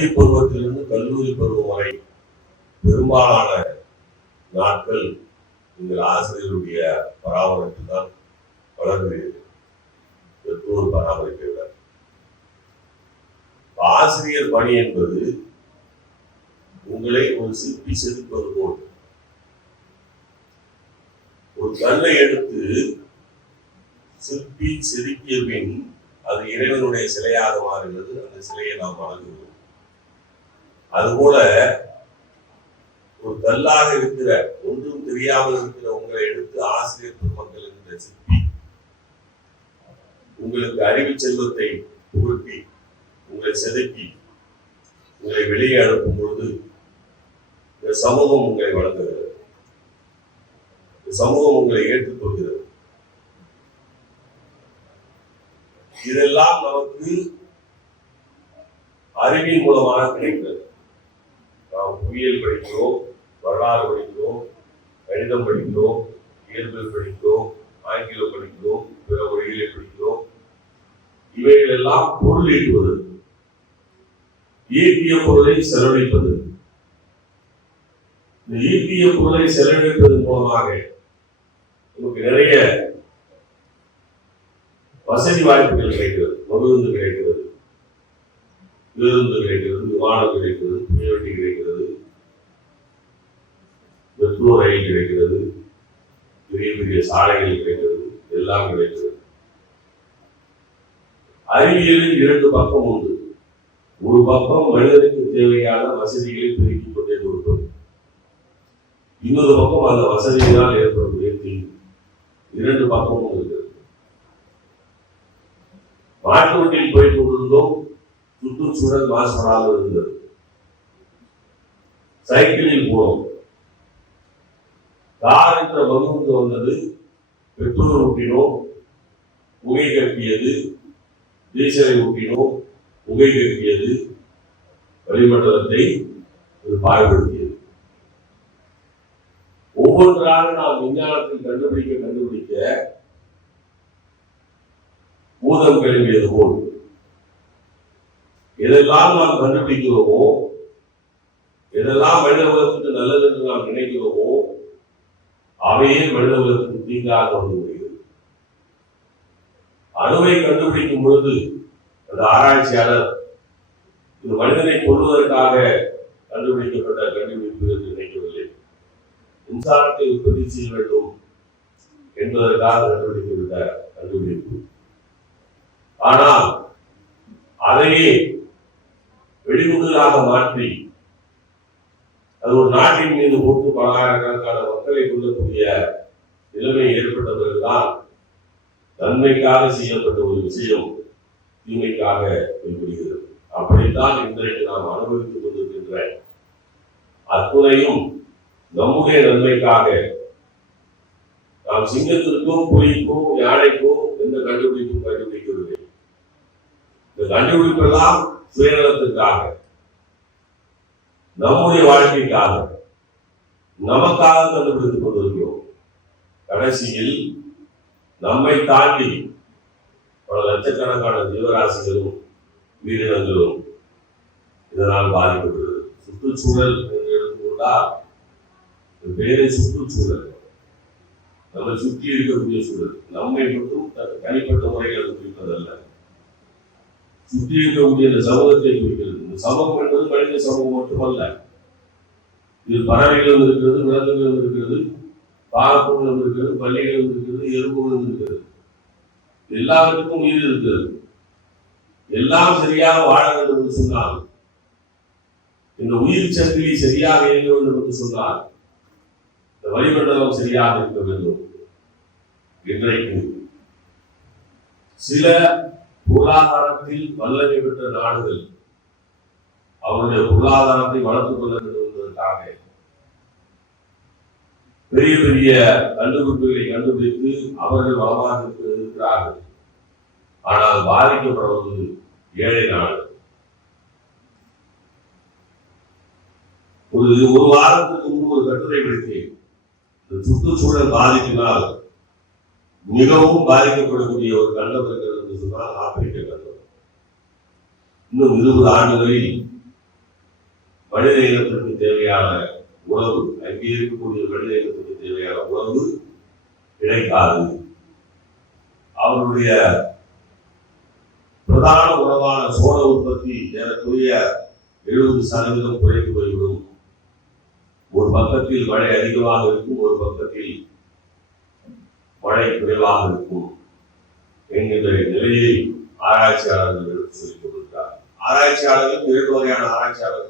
பள்ளி பருவத்திலிருந்து கல்லூரி பருவம் வரை பெரும்பாலான நாட்கள் நீங்கள் ஆசிரியருடைய பராமரிப்பு தான் வளர்கிறீர்கள் பெற்றோர் பராமரிக்கிறார் ஆசிரியர் பணி என்பது உங்களை ஒரு சிற்பி செதுப்பது போல். ஒரு கல்லை எடுத்து சிற்பி செதுக்கிய பின் அது இறைவனுடைய சிலையாக மாறுகிறது அந்த சிலையை நாம் வழங்குகிறோம் அதுபோல ஒரு கல்லாக இருக்கிற ஒன்றும் தெரியாமல் இருக்கிற உங்களை எடுத்து ஆசிரியர் பெருமக்கள் என்கிற சிற்பி உங்களுக்கு அறிவு செல்வத்தை புகட்டி உங்களை செதுக்கி உங்களை வெளியே அனுப்பும் பொழுது இந்த சமூகம் உங்களை வழங்குகிறது இந்த சமூகம் உங்களை ஏற்றுக்கொள்கிறது. இதெல்லாம் நமக்கு அறிவின் மூலமாக கிடைக்கிறது. நாம் புவியியல் படிக்கிறோம் வரலாறு படிக்கிறோம் கணிதம் படிக்கிறோம் இயற்பியல் படிக்கிறோம் ஆங்கிலம் படிக்கிறோம் பிற மொழிகளை படிக்கிறோம் இவைகள் எல்லாம் பொருள் ஈட்டுவது ஈட்டிய பொருளை செலவழிப்பது. இந்த ஈட்டிய பொருளை செலவழிப்பதன் மூலமாக நமக்கு நிறைய வசதி வாய்ப்புகள் கிடைக்கிறது. மருந்து கிடைக்கிறது. பேருந்து கிடைக்கிறது. விமானம் கிடைக்கிறது புயவட்டி கிடைக்கிறது மெட்ரோ ரயில் கிடைக்கிறது. பெரிய பெரிய சாலைகள் கிடைக்கிறது. எல்லாம் கிடைக்கிறது. அறிவியலில் இரண்டு பக்கம் உண்டு. ஒரு பக்கம் மனிதனுக்கு தேவையான வசதிகளை பெருக்கிக் கொண்டே கொடுப்பது. இன்னொரு பக்கம் அந்த வசதியினால் ஏற்படக்கூடிய தீங்கு இரண்டு பக்கமும் இருக்கிறது மாட்டு வண்டியில் போய் கொண்டிருந்தோம். சுற்றுச்சூழல் மாசுபடாமல் இருந்தது. சைக்கிளில் போனோம். கார் என்ற பகுந்து வந்தது பெட்ரோல் ஊட்டினோம் புகை கப்பியது டீசலை ஊட்டினோம் புகை கப்பியது வளிமண்டலத்தை இது பாழ்படுத்தியது ஒவ்வொன்றாக நாம் விஞ்ஞானத்தில் கண்டுபிடிக்க கண்டுபிடிக்க பூதம் கிளம்பியது போல். எதெல்லாம் நாம் கண்டுபிடிக்கிறோமோ எதெல்லாம் மனித உலகத்துக்கு நல்லது என்று நாம் நினைக்கிறோமோ அவையே மனித உலகத்துக்கு தீங்காக வந்து விடுகிறது அணுவை கண்டுபிடிக்கும் பொழுது அந்த ஆராய்ச்சியாளர் இது மனிதனை கொள்வதற்காக கண்டுபிடிக்கப்பட்ட கண்டுபிடிப்பு என்று நினைக்கவில்லை. மின்சாரத்தை உற்பத்தி செய்ய வேண்டும் என்பதற்காக கண்டுபிடிக்கப்பட்ட கண்டுபிடிப்பு. ஆனால் அதையே வெடிகுண்டுகளாக மாற்றி அது ஒரு நாட்டின் மீது போட்டு பலாயிரக்கணக்கான மக்களை கொள்ளக்கூடிய நிலைமை ஏற்பட்ட பிறகுதான் நன்மைக்காக செய்யப்பட்ட ஒரு விஷயம் தீமைக்காக வெளிப்படுகிறது அப்படித்தான் இன்றைக்கு நாம் அனுபவித்துக் கொண்டிருக்கின்ற அத்துறையும் நம்முடைய நன்மைக்காக நாம் சிங்கத்திற்கும் புலிக்கும் யானைக்கும் எந்த கண்டுபிடிப்பும் கண்டுபிடிக்கவில்லை. இந்த கண்டுபிடிப்பெல்லாம் சுயநலத்திற்காக. நம்முடைய வாழ்க்கைக்காக நமக்காக கண்டுபிடித்துக் கொண்டிருக்கிறோம். கடைசியில் நம்மை தாண்டி பல லட்சக்கணக்கான ஜீவராசிகளும் உயிரினங்களும் இதனால் பாதிக்கப்படுகிறது சுற்றுச்சூழல் என்று எடுத்துக்கொண்டால் வேறு சுற்றுச்சூழல். நம்மை சுற்றி இருக்கக்கூடிய சூழல். நம்மை மட்டும் த- தனிப்பட்ட முறையில் அது குறிப்பதல்ல. சுற்றி இருக்கக்கூடிய இந்த சமூகத்தை குறிக்கிறது சமூகம் என்பது மனித சமூகம் மட்டுமல்ல. இது பறவைகளும் இருக்கிறது விலங்குகளும் இருக்கிறது பாகப்புகளும் இருக்கிறது பள்ளிகளும் இருக்கிறது எறும்புகளும் இருக்கிறது. எல்லாருக்கும் உயிர் இருக்கிறது. எல்லாம் சரியாக வாழ வேண்டும் என்று சொன்னால் இந்த உயிர் சங்கிலி சரியாக இயங்க வேண்டும் என்று சொன்னால் இந்த வளிமண்டலம் சரியாக இருக்க வேண்டும். இன்றைக்கு சில பொருளாதாரத்தில் வல்லமை பெற்ற நாடுகள் அவருடைய பொருளாதாரத்தை வளர்த்துக் கொள்ள வேண்டும் என்பதற்காக பெரிய பெரிய கண்டுபிடிப்புகளை கண்டுபிடித்து அவர்கள் வளமாக இருக்கிறார்கள் ஆனால் பாதிக்கப்படுவது ஏழை நாடு ஒரு ஒரு வாரத்துக்கு முன்பு ஒரு கட்டுரை படித்தேன். இந்த சுற்றுச்சூழல் பாதிப்பினால் மிகவும் பாதிக்கப்படக்கூடிய ஒரு கண்டம் இருக்கிறது என்று சொன்னால் ஆப்பிரிக்க கண்டம் இன்னும் இருபது ஆண்டுகளில் மனித இனத்திற்கு தேவையான உணவு அங்கே இருக்கக்கூடிய மனித இனத்திற்கு தேவையான உணவு கிடைக்காது. அவருடைய பிரதான உணவான சோழ உற்பத்தி ஏறக்குரிய எழுபது சதவீதம் குறைந்து போய்விடும். ஒரு பக்கத்தில் மழை அதிகமாக இருக்கும் ஒரு பக்கத்தில் மழை குறைவாக இருக்கும் என்கின்ற நிலையை ஆராய்ச்சியாளர்கள் எடுத்து சொல்லிக் கொண்டிருக்கிறார் ஆராய்ச்சியாளர்கள் இரண்டு வகையான ஆராய்ச்சியாளர்கள்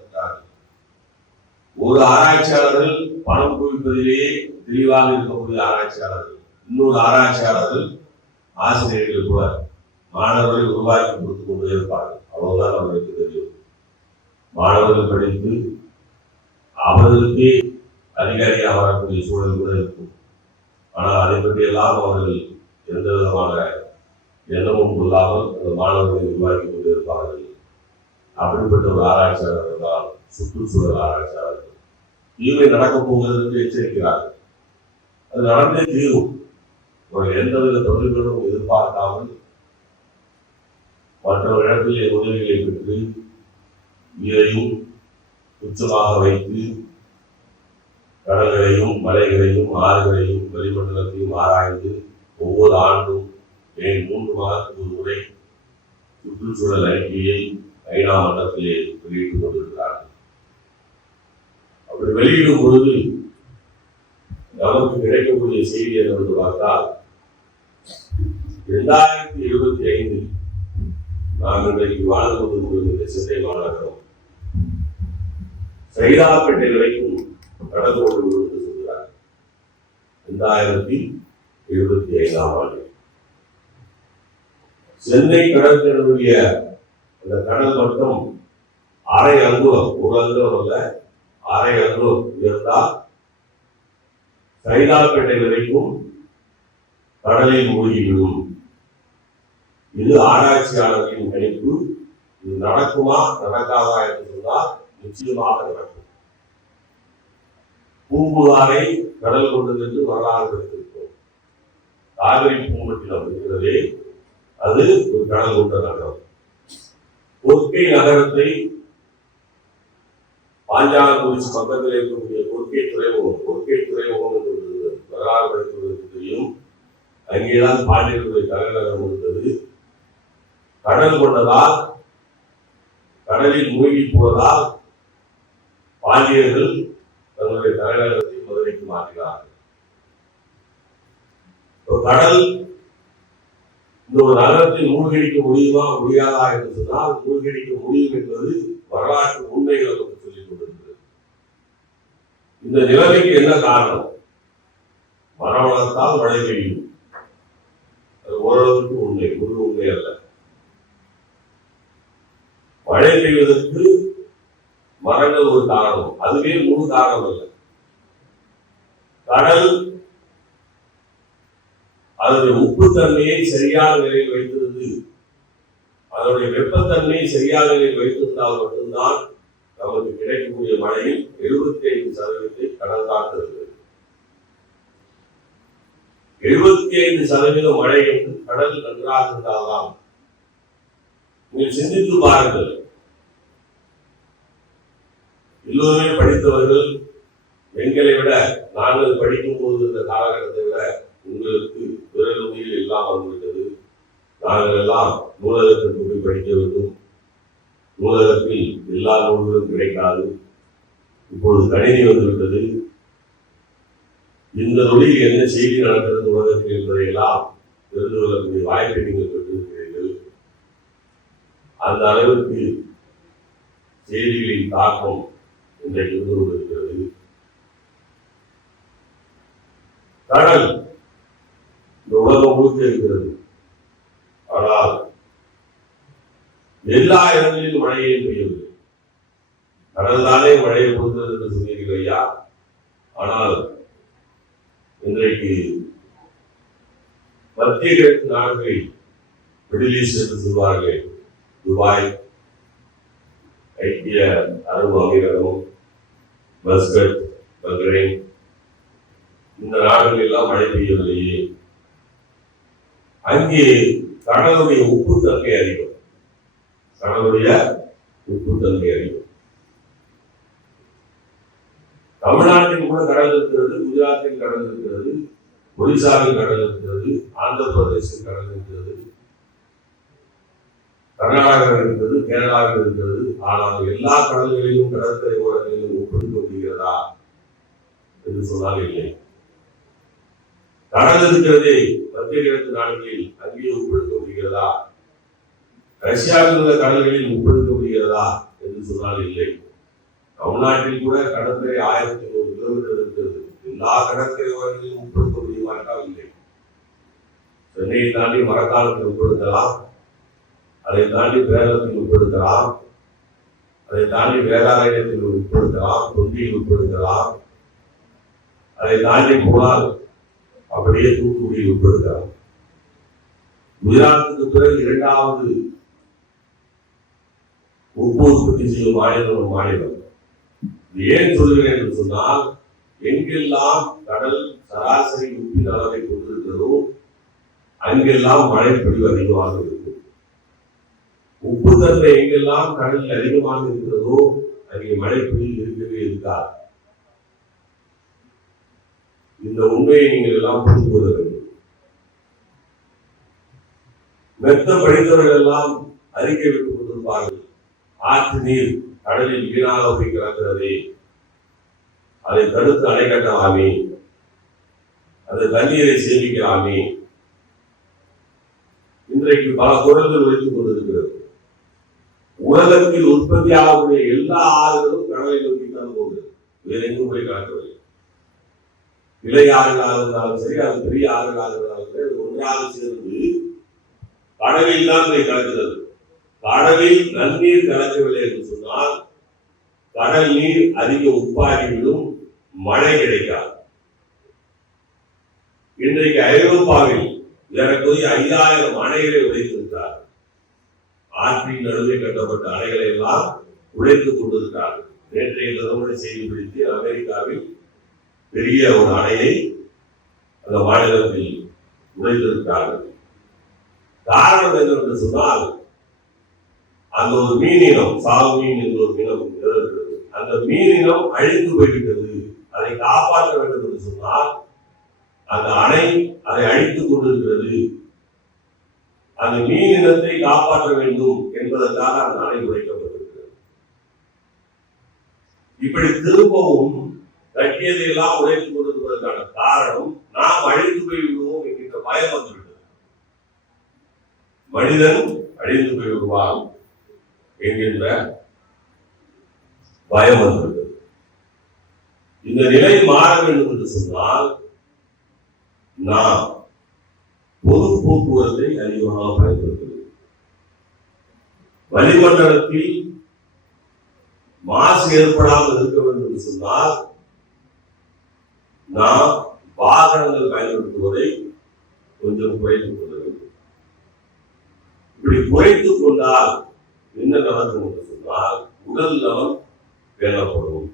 ஒரு ஆராய்ச்சியாளர்கள் பணம் குவிப்பதிலேயே தெளிவாக இருக்கக்கூடிய ஆராய்ச்சியாளர்கள். இன்னொரு ஆராய்ச்சியாளர்கள் ஆசிரியர்கள் கூட மாணவர்களை உருவாக்கி கொடுத்து கொண்டே இருப்பார்கள். அவ்வளவுதான் அவர்களுக்கு தெரியும். மாணவர்கள் படித்து அவர்களுக்கே அதிகாரியாக வரக்கூடிய சூழல் கூட இருக்கும். ஆனால் அதை பற்றி எல்லாம் அவர்கள் எந்த விதமான எண்ணமும் இல்லாமல் அந்த மாணவர்களை உருவாக்கி கொண்டிருப்பார்கள் அப்படிப்பட்ட ஒரு ஆராய்ச்சியாளர்கள் தான் சுற்றுச்சூழல் ஆராய்ச்சியாளர்கள். தீமை நடக்கப் போகிறது என்று எச்சரிக்கிறார்கள். அது நடந்தே தீரும். ஒரு எந்தவித தொழில்களும் எதிர்பார்க்காமல் மற்ற இடத்திலே உதவிகளை பெற்று நீரையும் உச்சமாக வைத்து கடல்களையும் மலைகளையும் ஆறுகளையும் வளிமண்டலத்தையும் ஆராய்ந்து ஒவ்வொரு ஆண்டும் ஏன் மூன்று மாதத்துக்கு ஒரு முறை சுற்றுச்சூழல் அறிக்கையை ஐநா மட்டத்திலே வெளியிட்டுக் கொண்டிருக்கிறார் அப்படி வெளியிடும் பொழுது நமக்கு கிடைக்கக்கூடிய செய்தி என்று பார்த்தால் இரண்டாயிரத்தி இருபத்தி ஐந்தில் நாம் இன்றைக்கு வாழ்ந்து கொண்டிருக்கிற சென்னை மாநகரம் சைதாப்பேட்டை வரைக்கும் நடந்து கொண்டு என்று சொல்கிறார். இரண்டாயிரத்தி இருபத்தி ஐந்தாம் ஆண்டு. சென்னை கடற்கரையுடைய அந்த கடல் மட்டும் அரை அங்குலம் ஒரு அங்குலம் அல்ல அரை அங்குலம் உயர்ந்தால் சைதாப்பேட்டை வரைக்கும் கடலில் மூழ்கிவிடும். இது ஆராய்ச்சியாளர்களின் கணிப்பு. இது நடக்குமா நடக்காதா என்று சொன்னால் நிச்சயமாக நடக்கும். பூம்புகாரை கடல் கொண்டது என்று வரலாறு எடுத்திருக்கிறோம் காவிரி பூம்பட்டினம் இருக்கிறதே அது ஒரு கடல் கொண்ட நகரம். கொற்கை நகரத்தை பாஞ்சாலங்குறிச்சி பக்கத்தில் இருக்கக்கூடிய கொள்கை துறைமுகம் கொற்கை துறைமுகம் என்று வரலாறு படித்தவர்களுக்கு தெரியும் அங்கேதான் பாண்டியர்களுடைய தலைநகரம் இருந்தது கடல் கொண்டதால் கடலில் மூழ்கி போவதால் பாண்டியர்கள் தங்களுடைய தலைநகரத்தை மதுரைக்கு மாற்றினார்கள். கடல் இந்த ஒரு நகரத்தை மூழ்கடிக்க முடியுமா? முடியாதா என்று சொன்னால் மூழ்கடிக்க முடியும் என்பது வரலாற்று உண்மைகள் இந்த நிலைமைக்கு என்ன காரணம்? மரம் வளர்த்தால் மழை பெய்யும் அது ஓரளவுக்கு உண்மை முழு உண்மை அல்ல. மழை பெய்வதற்கு மரங்கள் ஒரு காரணம் அதுவே முழு காரணம் அல்ல. கடல் அதனுடைய உப்புத்தன்மையை சரியான நிலையில் வைத்திருந்து அதனுடைய வெப்பத்தன்மையை சரியான நிலையில் வைத்திருந்தால் மட்டும்தான் நமக்கு கிடைக்கக்கூடிய மழையில் எழுபத்தி ஐந்து சதவீதத்தை கடல் தான் எழுபத்தி ஐந்து சதவீத மழை என்று கடல் நன்றாக இருந்தால்தான். நீங்கள் சிந்தித்து பாருங்கள். எல்லோருமே படித்தவர்கள் எங்களை விட நாங்கள் படிக்கும் போது இந்த காலகட்டத்தை விட உங்களுக்கு விரல் உயிர் இல்லாமல் வந்துவிட்டது. நாங்கள் எல்லாம் நூலகத்திற்கு போய் படிக்க வேண்டும். நூலகத்தில் எல்லா நூல்களும் கிடைக்காது. இப்பொழுது கணினி வந்துவிட்டது. இந்த நொடியில் என்ன செய்தி நடக்கிறது உலகத்தில் என்பதையெல்லாம் தெரிந்து கொள்ளக்கூடிய வாய்ப்பை நீங்கள் பெற்றிருக்கிறீர்கள். அந்த அளவிற்கு செய்திகளின் தாக்கம் இன்றைக்கு இருந்து கொண்டிருக்கிறது கடல் இந்த உலகம் முழுக்க இருக்கிறது. ஆனால் எல்லா இடங்களிலும் மழையை பெய்யவில்லை. கடல்தானே மழையை கொடுத்தது என்று சொன்னீர்கள் ஐயா? ஆனால் இன்றைக்கு மத்திய கிழக்கு நாடுகளில் மிடில் ஈஸ்ட் என்று சொல்வார்கள் துபாய் ஐக்கிய அரபு அமீரகம் மஸ்கட் பஹ்ரைன் இந்த நாடுகள் எல்லாம் மழை பெய்யவில்லையே. அங்கே கடலுடைய உப்பு தன்மை அதிகம். கடவுளுடைய உப்பு தன்மை தமிழ்நாட்டில் கூட கடல் இருக்கிறது குஜராத்தில் கடல் இருக்கிறது ஒரிசாவில் கடல் இருக்கிறது ஆந்திர பிரதேசத்தில் கடல் இருக்கிறது கர்நாடகாவில் இருக்கிறது கேரளாவில் இருக்கிறது. ஆனால் எல்லா கடல்களிலும் கடற்கரை ஓரங்களிலும் ஒப்பிட்டு கொண்டிருக்கிறதா என்று சொன்னால் இல்லை. கடல் இருக்கிறதே பத்திரிகை நாடுகளில் அங்கே ஒப்பிட்டு கொண்டிருக்கிறதா ரஷ்யாவில் உள்ள கடல்களில் ஒப்பிடுக்க முடிகிறதா என்று சொன்னால் இல்லை. தமிழ்நாட்டில் கூட கடற்கரை ஆயிரத்தி நூறு கிலோமீட்டர் இருக்கிறது. எல்லா கடற்கரை ஓரங்களிலும் உட்படுத்த முடியுமா என்றால் இல்லை? சென்னையை தாண்டி மரக்காலத்தில் உட்படுத்தலாம். அதை தாண்டி பேரளத்தில் உட்படுத்தலாம். அதை தாண்டி வேதாலயத்தில் உட்படுத்தலாம். தொண்டியில் உட்படுத்தலாம். அதை தாண்டி போனால் அப்படியே தூத்துக்குடியில் உட்படுத்தலாம். குஜராத்துக்கு பிறகு இரண்டாவது உப்பு உற்பத்தி செய்யும் மாநிலம். ஒரு மாநிலம் ஏன் சொல்கிறேன் என்று சொன்னால் எங்கெல்லாம் கடல் சராசரி உப்பின் அளவை கொண்டிருக்கிறதோ அங்கெல்லாம் மழை பொழிவு அதிகமாக இருக்கும். உப்பு தன்மை எங்கெல்லாம் கடலில் அதிகமாக இருக்கிறதோ அங்கே மழை பொழிவு இருக்கவே இருக்காது. இந்த உண்மையை நீங்கள் எல்லாம் புரிந்து கொள்ள வேண்டும். மெத்த படித்தவர்கள் எல்லாம் அறிக்கை விட்டுக் கொண்டிருப்பார்கள். ஆற்று நீர் கடலில் வீணாக போய் கிடக்கிறது. அதை தடுத்து அணை கட்டலாமே அந்த தண்ணீரை சேமிக்கலாமே. இன்றைக்கு பல குரல்கள் ஒழித்துக் கொண்டிருக்கிறது. உலகத்தில் உற்பத்தி ஆகக்கூடிய எல்லா ஆறுகளும் கடலை நோக்கி தான் போகுது வேற எங்கும் போய் கலக்கவில்லை இலை ஆறுகளாக இருந்தாலும் சரி அது பெரிய ஆறுகளாக இருந்தாலும் சரி ஒன்றாக சேர்ந்து கடலில் தான் போய் கலக்கிறது கடலில் நன்னீர் கலக்கவில்லை என்று சொன்னால் கடல் நீர் அதிக உப்பாகிவிடும் மழை கிடைக்காது. இன்றைக்கு ஐரோப்பாவில் ஏறக்குறைய ஐயாயிரம் அணைகளை உடைத்திருக்கிறார் ஆற்றின் நடுவே கட்டப்பட்ட அணைகளை எல்லாம் உடைத்துக் கொண்டிருக்கிறார் நேற்றைய தினமுறை செய்தி பிடித்து அமெரிக்காவில் பெரிய ஒரு அணையை அந்த மாநிலத்தில் உடைத்திருக்கிறார்கள். காரணம் என்னவென்று சொன்னால் அந்த ஒரு மீனினம் சாவு மீன் என்ற ஒரு மீனம் அந்த மீனினம் அழிந்து போய்விட்டது. அதை காப்பாற்ற வேண்டும் என்று சொன்னால் அந்த அணை அதை அழித்துக் கொண்டிருக்கிறது. அந்த மீனினத்தை காப்பாற்ற வேண்டும் என்பதற்காக அந்த அணை உடைக்கப்பட்டிருக்கிறது. இப்படி திரும்பவும் கட்டியதை எல்லாம் உடைத்துக் கொண்டிருப்பதற்கான காரணம் நாம் அழிந்து போய்விடுவோம் என்கின்ற பயம் வந்துவிட்டது. மனிதன் அழிந்து போய் விடுவான் என்கின்ற பயம் வந்தது இந்த நிலை மாற வேண்டும் என்று சொன்னால் நாம் பொது போக்குவரத்தை அதிகமாக பயன்படுத்துகிறோம். வளிமண்டலத்தில் மாசு ஏற்படாமல் இருக்க வேண்டும் என்று சொன்னால் நாம் வாகனங்கள் பயன்படுத்துவதை கொஞ்சம் குறைத்துக் கொள்ள வேண்டும். இப்படி குறைத்துக் கொண்டால் என்ன நடக்கும் என்று சொன்னால் உடல் நலம் பேணப்படும்.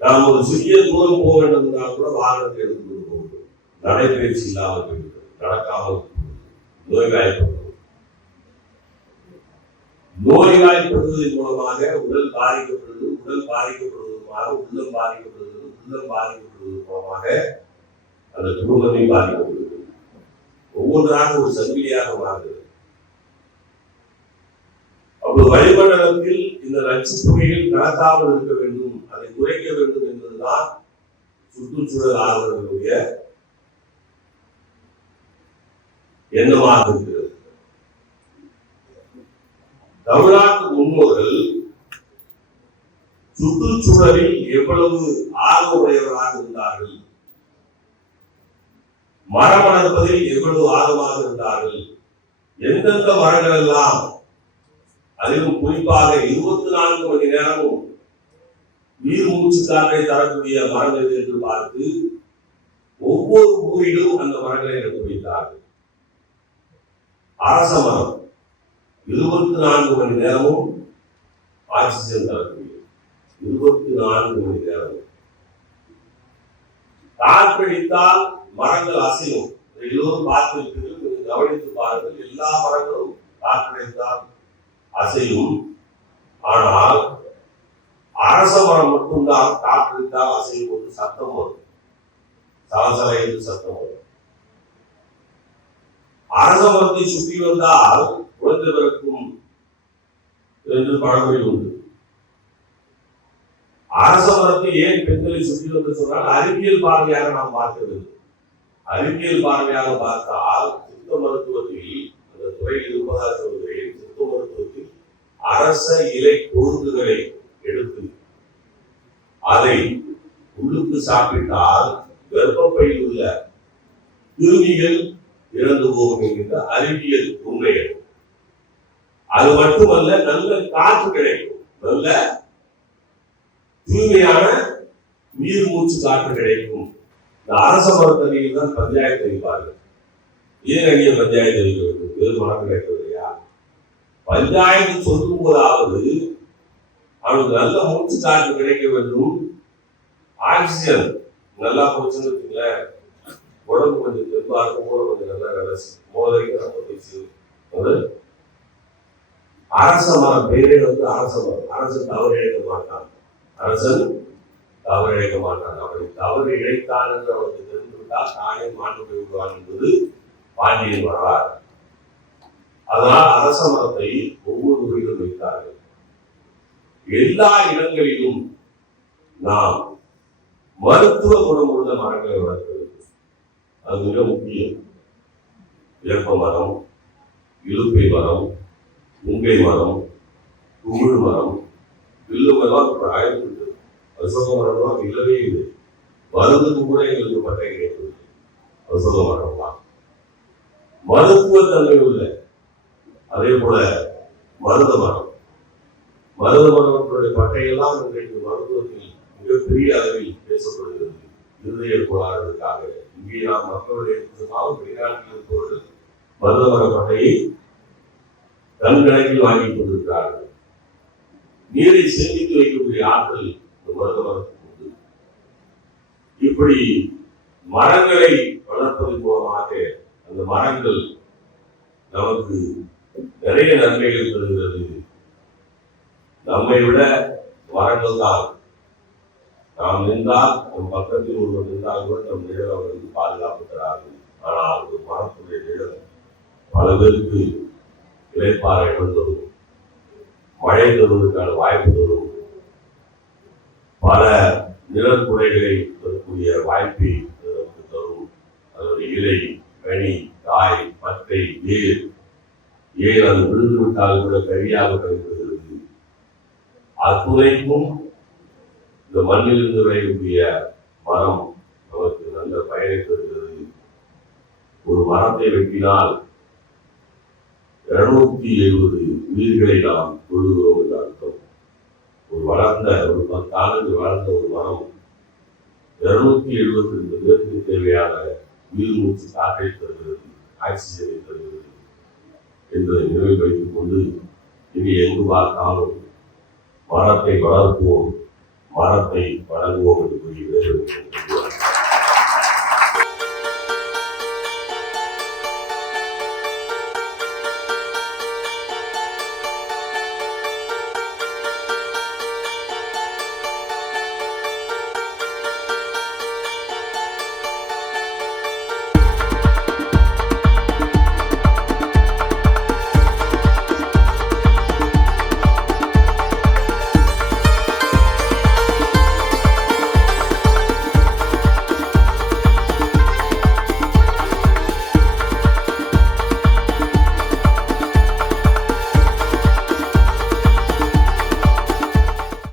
நாம் ஒரு சிறிய தூரம் போக வேண்டும் என்றால் கூட வாகனத்தை எடுத்துக்கொண்டு போகும் நடைபயிற்சி இல்லாமல் போய்விடும். நடக்காமல் நோய்வாய்ப்படுவது நோய்வாய்ப்படுவதன் மூலமாக உடல் பாதிக்கப்படுவது உடல் பாதிக்கப்படுவதுமாக உள்ளம் பாதிக்கப்படுவது உள்ளம் பாதிக்கப்படுவது மூலமாக அந்த குடும்பமே பாதிக்கப்படுகிறது. ஒவ்வொன்றாக ஒரு சங்கிலியாக மாறுகிறது. அப்போ வளிமண்டலத்தில் இந்த நச்சு புகைகள் கலக்காமல் இருக்க வேண்டும் அதை குறைக்க வேண்டும் என்பதுதான் சுற்றுச்சூழல் ஆர்வலர்களுடைய எண்ணமாக இருக்கிறது. தமிழ்நாட்டு முன்னோர்கள் சுற்றுச்சூழலில் எவ்வளவு ஆர்வமுடையவராக இருந்தார்கள்? மரம் வளர்ப்பதில் எவ்வளவு ஆர்வமாக இருந்தார்கள்? எந்தெந்த மரங்கள் எல்லாம் அதிலும் குறிப்பாக இருபத்தி நான்கு மணி நேரமும் நீர் மூச்சு காற்றை தரக்கூடிய மரங்கள் எது என்று பார்த்து ஒவ்வொரு ஊரிலும் அந்த மரங்களை நட்டு வைத்தார்கள். அரச மரம் இருபத்தி நான்கு மணி நேரமும் ஆக்சிஜன் தரக்கூடிய இருபத்தி நான்கு மணி நேரம் காற்றடித்தால் மரங்கள் அசையும். எல்லோரும் பார்த்திருப்பீர்கள். கொஞ்சம் கவனித்து பாருங்கள். எல்லா மரங்களும் காற்றடித்தால் அசையும். ஆனால் அரச மரம் மட்டும்தான் காற்றிருந்தால் அசையும் போது சத்தம் வரும். சலசல என்று சத்தம் வரும். அரச மரத்தை சுற்றி வந்தால் குழந்தை பிறக்கும் என்று பழமொழி உண்டு. அரச மரத்தை ஏன் பெண்களை சுற்றி வந்து சொன்னால் அறிவியல் பார்வையாக நாம் பார்க்க வேண்டும். அறிவியல் பார்வையாக பார்த்தால் சித்த மருத்துவத்தில் அந்த துறையில் இருப்பதாக அரச இலை கொழுந்துகளை எடுத்து அதை உள்ளுக்கு சாப்பிட்டால் கர்ப்பப்பையில் உள்ள கிருமிகள் இறந்து போகும் என்கின்ற அறிவியல் உண்மைகள் அது மட்டுமல்ல நல்ல காற்று கிடைக்கும். நல்ல தூய்மையான நீர் மூச்சு காற்று கிடைக்கும். இந்த அரச மருத்துவத்தில் தான் பஞ்சாயத்து வைப்பார்கள் ஏன் அங்கே பஞ்சாயத்து வைக்க வேண்டும் வேறு மனம் கிடைக்கிறது பல்லாயிரத்து பஞ்சாயத்து சொல்லும் போதாவது அவனுக்கு நல்ல மூச்சு காற்று கிடைக்க வேண்டும். ஆக்சிஜன் நல்லா போச்சுன்னு வச்சுங்களேன் உடம்பு கொஞ்சம் தெம்பா இருக்கும் போது கொஞ்சம் நல்லா வேலை மோதலைக்கு நம்ம பேசி அது அரச மரம் பேரே வந்து அரச மரம். அரசன் தவறு இழைக்க மாட்டான். அரசன் தவறு இழைக்க மாட்டான். அவனை தவறு இழைத்தான் என்று அவனுக்கு தெரிந்துவிட்டால் தானே மாண்டு போய்விடுவான் என்பது பாண்டியன் வரலாறு. அதனால் அரச மரத்தை ஒவ்வொரு ஊரிலும் வைத்தார்கள். எல்லா இடங்களிலும் நாம் மருத்துவ குணமுள்ள மரங்களை வளர்க்க வேண்டும் அது மிக முக்கியம். வேப்ப மரம் இழுப்பை மரம் முங்கை மரம் குமிழ் மரம் வில்லு மரம் ஆயிரத்து அசோக மரம்லாம் இல்லவே இல்லை. மருந்துக்கு கூட எங்களுக்கு பட்டை கிடைக்கவில்லை. அசோக மரம்லாம். மருத்துவ தன்மை உள்ள அதே போல மருத மரம் மருத மரத்தினுடைய பட்டையெல்லாம் இன்றைக்கு மருத்துவத்தில் மிகப்பெரிய அளவில் பேசப்படுகிறது. இருதய கோளாறுகளுக்காக. இங்கே நாம் மக்களுடைய வெளிநாட்டில் இருப்பவர்கள் மருத மர பட்டையை கண்கணக்கில் வாங்கி கொண்டிருக்கிறார்கள். நீரை சேமித்து வைக்கக்கூடிய ஆற்றல் இந்த மருத மரத்துக்கு உண்டு. இப்படி மரங்களை வளர்ப்பதன் மூலமாக அந்த மரங்கள் நமக்கு நிறைய நன்மைகள் பெறுகிறது. நம்மை விட வரங்கள் தான். நாம் நின்றால் நம் பக்கத்தில் ஒருவர் நின்றால் கூட நம் நிழல் அவர்களுக்கு பாதுகாப்பு தராது. ஆனால் ஒரு மரத்துடைய நிழல் பல பேருக்கு இழைப்பாறை தரும் மழை தருவதற்கான வாய்ப்பு தரும். பல நிழல் குறைகளை தரக்கூடிய வாய்ப்பை தரும். அதனுடைய இலை கனி காய் பட்டை நீர் ஏன் அது விழுந்து விட்டால் கூட கழியாக கழிப்பதற்கு அத்துணைக்கும் இந்த மண்ணிலிருந்து விளையக்கூடிய மரம் நமக்கு நல்ல பயனை தருகிறது. ஒரு மரத்தை வெட்டினால் இருநூத்தி எழுபது உயிர்களை நாம் கொள்கிறோம் என்று அர்த்தம். ஒரு வளர்ந்த ஒரு பத்தாண்டு வளர்ந்த ஒரு மரம் இருநூத்தி எழுபத்தி ரெண்டு பேருக்கு தேவையான உயிர் மூச்சு காற்றை தருகிறது ஆக்சிஜனை தருகிறது. என்று நினைவில் வைத்துக் கொண்டு இனி எங்கு பார்த்தாலும் மரத்தை வளர்ப்போம் மரத்தை வழங்குவோம் என்று கூறி